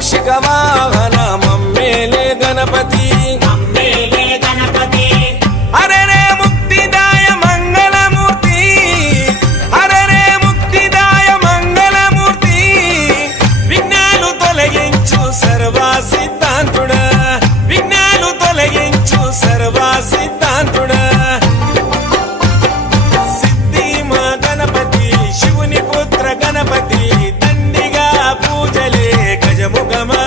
మూషిక వాహన మమ్మేలే గణపతి హరే రే ముక్తిదాయ మంగళమూర్తి హరే రే ముక్తిదాయ మంగళమూర్తి విఘ్నాలు తొలగించు సర్వా సిద్ధాంతుడా విఘ్నాలు తొలగించు సర్వా సిద్ధాంతుడా సిద్ధి మా గణపతి శివుని పుత్ర గణపతి దండిగా పూజలే గజముఖమా